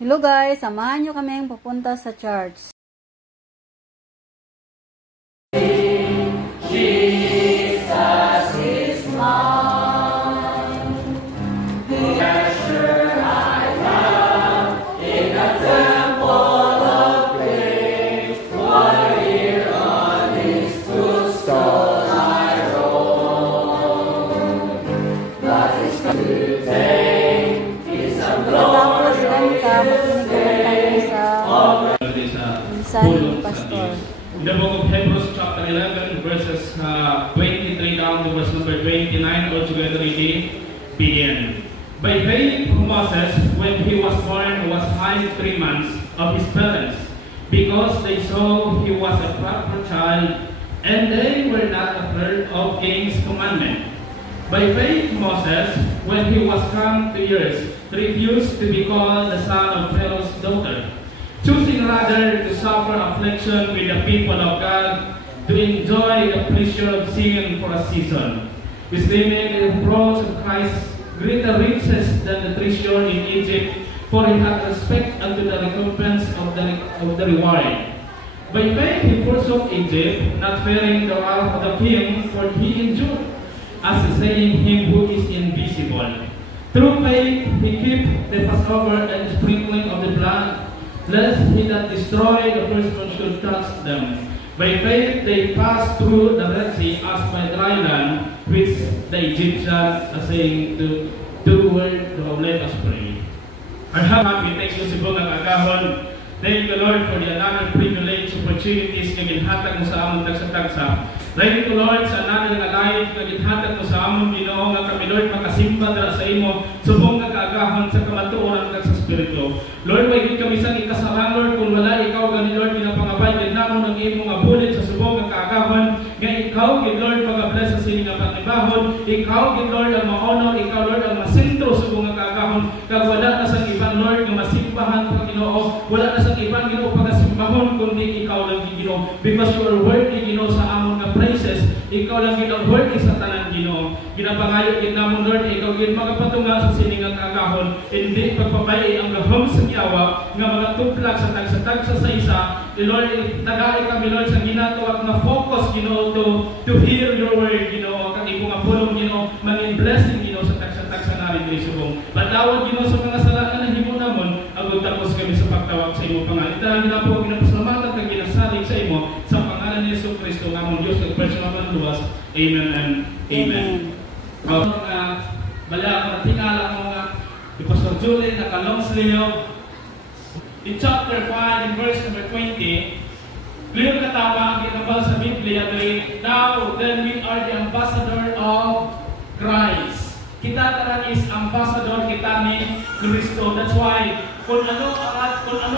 Hello guys, samahan nyo kaming pupunta sa church. Jesus is mine. Treasure I found in a temple of clay. 1 year on his footstool I roll. But his today is a glorious Pastor. In the book of Hebrews chapter 11 verses 23 down to verse number 29, altogether reading begin. By faith Moses, when he was born, was hid 3 months of his parents, because they saw he was a proper child, and they were not afraid of king's commandment. By faith Moses, when he was come to years, refused to be called the son of Pharaoh's daughter, choosing rather to suffer affliction with the people of God, to enjoy the pleasure of sin for a season, esteeming the reproach of Christ greater riches than the treasure in Egypt, for he had respect unto the recompense of the reward. By faith he forsook Egypt, not fearing the wrath of the king, for he endured, as saying him who is invisible. Through faith he kept the Passover and the sprinkling of the blood, lest he that destroyed the firstborn should touch them. By faith they passed through the Red Sea as by dry land, which the Egyptians are saying to let us pray. Our happy, thank you sa buong agahon. Thank you, Lord, for the another privilege, opportunities na ginhatag mo sa among tagsa-tagsa. Thank you, Lord, sa another nga life na ginhatag mo sa among Ginoo nga kami, Lord, makasimba dara sa imo subong nga kaagahon sa kamatuoran kag sa Espiritu. Lord, way kami sa ikasarang, Lord, kung wala ikaw gani, Lord, ginapangabay gid namon ang imong nga bulit sa subong nga kaagahon nga ikaw gid, Lord, pag-bless sa sini nga pangibahon, ikaw gid, Lord, ang maono, ikaw, Lord, ang masentro sa subong nga kaagahon, kag wala na sa ibang, Lord, nga masimbahan pag Ginoo, wala na sa ibang Ginoo pagasimbahon kundi ikaw lang gid, Ginoo, because you are worthy, Ginoo, sa amon nga praises. Ikaw lang gid ang worthy sa tanan, Ginoo. Ginapangayo gid namon, Lord, ikaw gid magapatunga sa sini nga kaagahon, hindi pagpabay ang gahom sa yawa nga mga tuplak sa tagsa-tagsa sa isa. Lord, tagai kami, Lord, sa ginatawag na focus, Ginoo, to hear your word, Ginoo, kag imo nga pulong, Ginoo, maging blessing, Ginoo, sa tagsa-tagsa namin diri subong. Patawad, Ginoo, sa mga sala na nahimo namon, agud tapos kami sa pagtawag sa imo pangalan. Itahan ginapo ginapasalamatan kag ginasalig sa imo sa pangalan ni Hesus Kristo nga among Dios kag personal luwas. Amen and amen. Bala ko tingala ko nga ni Pastor Julie na kalong sleeve in chapter 5 in verse number 20. Clear katawa ang ginabal sa Biblia diri, now then we are the ambassador of Christ. Kita tanan is ambassador kita ni Kristo. That's why kung ano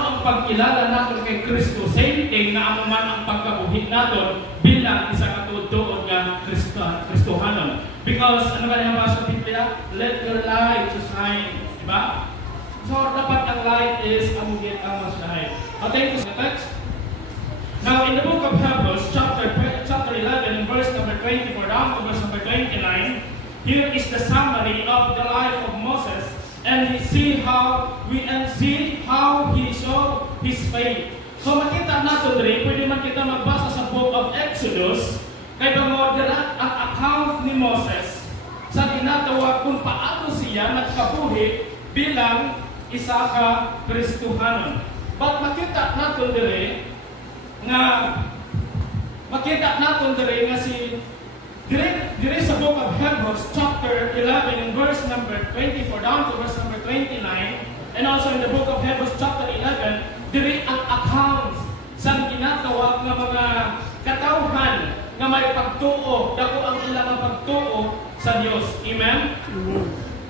ang pagkilala natin kay Kristo, same thing na ano man ang pagkabuhi natin bilang isa katutuon nga Kristohanon. Because ano ba yung sa Biblia? Let your light shine, diba? So dapat ang light is ang mas shine. Thank you for the text. Now in the book of Hebrews, chapter 11, verse number 24 down to verse number 29, here is the summary of the life of Moses, and see how he showed his faith. So makita nato diri, pwede man kita magbasa sa book of Exodus, kay pamodera ang account ni Moses sa ginatawag kung paano siya nagkabuhi bilang isa ka Kristohanon. But makita nato diri nga si Dire sa book of Hebrews, chapter 11, in verse number 24 down to verse number 29, and also in the book of Hebrews, chapter 11, dire ang account sa ginatawag ng mga katawhan na may pagtuo, dako ang ilang pagtuo sa Dios. Amen?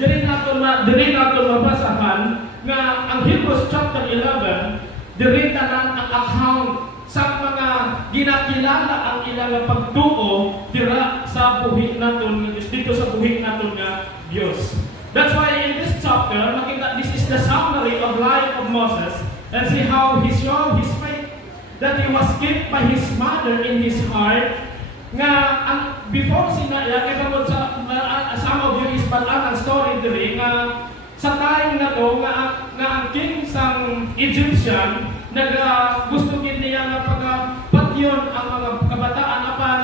Dire nato mabasahan nga ang Hebrews chapter 11, dire tanan ang account sa mga ginakilala ang ilang pagtuo dira sa buhi naton dito sa buhi naton nga Dios. That's why in this chapter, makita this is the summary of life of Moses, and see how he showed his faith, that he was kept by his mother in his heart. Nga ang before sinaya kay tungod sa some of you is balang ang story diri nga sa time na to nga ang king sang Egyptian, gusto gid niya nga pagpatyon ang mga kabataan apan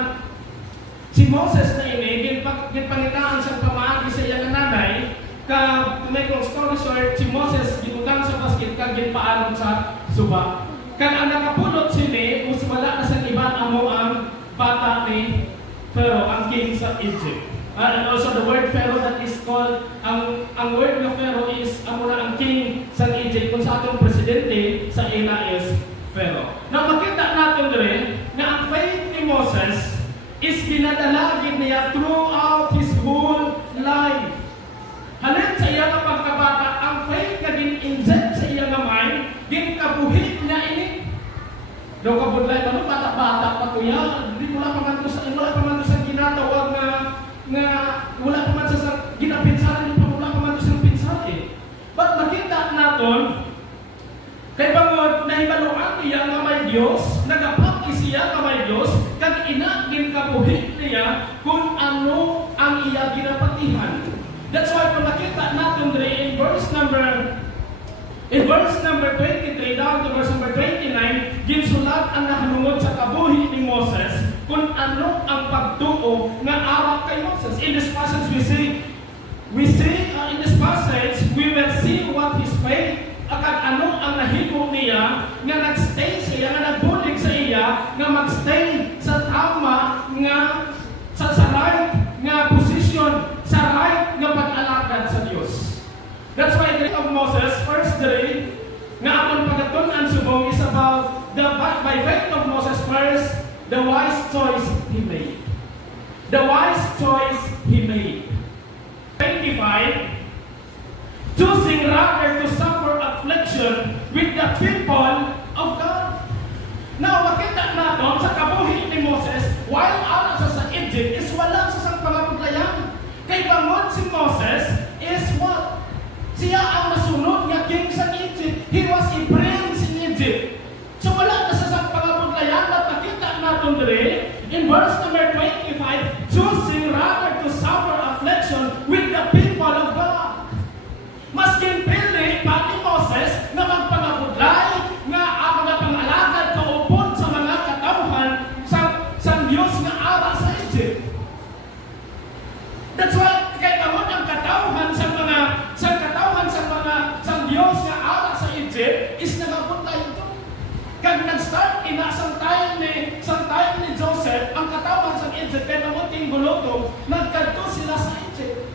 si Moses na ini ginpangitaan sa pamaagi sa iyang nanay to make long story short, si Moses giutang sa basket kag ginpaanon sa suba. Kag ang nakapulot sini kung wala na sa iban amo ang bata ni Pharaoh, ang king sa Egypt. And also the word Pharaoh that is called, ang word na Pharaoh is amo na ang king sa Egypt kung sa atong presidente sa ila is Pharaoh. Now makita natin rin na ang faith ni Moses is ginadalagin niya throughout his whole life. Halin sa iya nga pagkabata, ang faith na gin-inject sa iya nga mind, gin-kabuhit na ini. Daw kabudlay pa no, bata-bata pa to yan. Wala pa man to sa ginatawag nga wala pa man sa ginapinsahan, wala pa man to sa pinsahan. But makita natin, kay bangod nahibaluan niya nga may Diyos, nagapaki siya nga may Diyos, kag inagin kabuhit niya kung ano ang iya ginapatihan. That's why kung nakita natin in verse number 23 down to verse number 29, ginsulat ang nahanungod sa kabuhi ni Moses kung ano ang pagtuo nga arak kay Moses. In this passage we will see what his faith agad ano ang nahimo niya nga nagstay siya, nga nagbulig sa iya, nga magstay sa tama nga sa right nga posisyon, sa right nga pag-alagad sa Dios. That's why the of Moses, first day, nga among pagatunan subong is about by faith of Moses first, the wise choice he made. The wise choice he made. 25, choosing rather to suffer affliction with the people of God. Now, makita natin sa kabuhi ni Moses, while out sa Egypt, is wala sa sang pangapaglayan. Kay bangon si Moses is what? Siya ang nasunod nga king sa Egypt. He was a prince in Egypt. So wala na sa sang pangapaglayan, at makita natin dire, in verse number 25, choosing rather to suffer affliction with the people of God. Maskin pili pa ni Moses na magpangabudlay nga ang mga pangalagad kaupon sa mga katawhan sa Diyos nga ara sa Egypt. That's why kay tawon ang katawhan sa Diyos nga ara sa Egypt is nagabuntay ito. Kag nag-start sang time ni Joseph ang katawhan sa Egypt kay namuting guluto, nagkadto sila sa Egypt.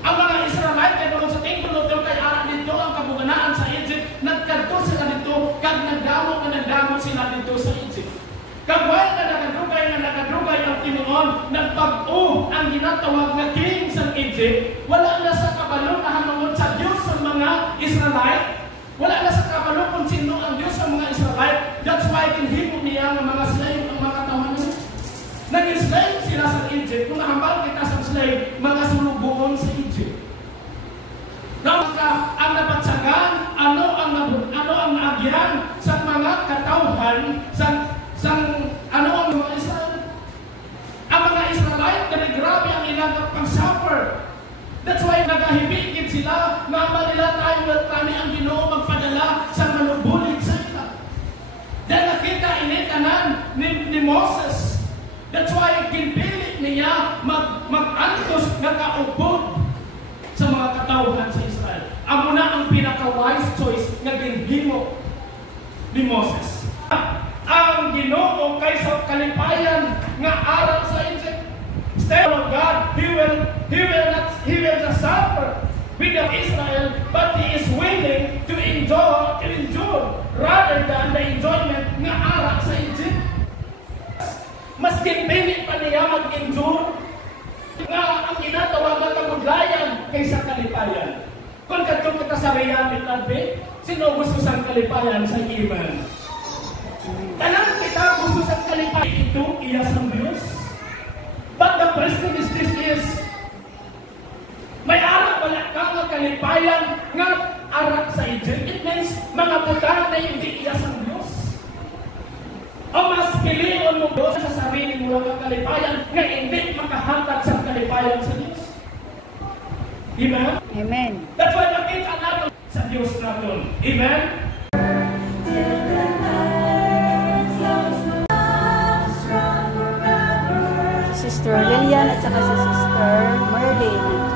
Ang mga Israelite kay sa ting guluto kay ara dito ang kabuganaan sa Egypt, nagkadto sila dito kag nagdamo sila dito sa Egypt. Kag while nakadrugay ang Tinuon, nagpag-o ang ginatawag na king sa Egypt, wala na sa kabalo na hanungod sa Diyos sa mga Israelite. Wala na sa kabalo kung sino ang Diyos sa mga Israelite. That's why kinhimo niya ng mga slave ang mga katawan nila. Nag-slave sila sa Egypt. Kung nahambal kita sa slave, mga sulubuon sa Egypt. Now, ang nabatsagan, ano ang naagyan sa mga katawhan, ano ang mga Israelite? Ang mga Israelite, grabe ang ilang pang-suffer. That's why nagahibigit sila, nga nila tayo tani ang Ginoo magpadala sa malubulig sa ila. Dahil nakita initanan ni Moses. That's why kinpilit niya mag-antos na kaupod sa mga katawhan sa Israel. Amo na ang pinaka-wise choice na ginhimo ni Moses. Ang Ginoo kaysa kalipayan nga aral sa Egypt. Still of God, He will not suffer with the Israel, but He is willing to endure rather than the enjoyment nga aral sa Egypt. Maskin pilit pa niya mag-endure nga ang ginatawag na kabudlayan kaysa kalipayan. Kung katong kita sa reality tabi, sino gusto sa kalipayan sa iman? Tanang kita gusto sa kalipayan, ito iya sa Diyos. But the question is this may arak wala ka nga kalipayan nga arak sa Egypt. It means mga putang na hindi iya sa Diyos. O mas piliin mo Diyos sa sarili mo ang kalipayan nga hindi makahantag sa kalipayan sa Diyos. Amen? Amen. That's why nakita natin sa Diyos natin. Amen? Sister Lilian at saka si Sister Merlin.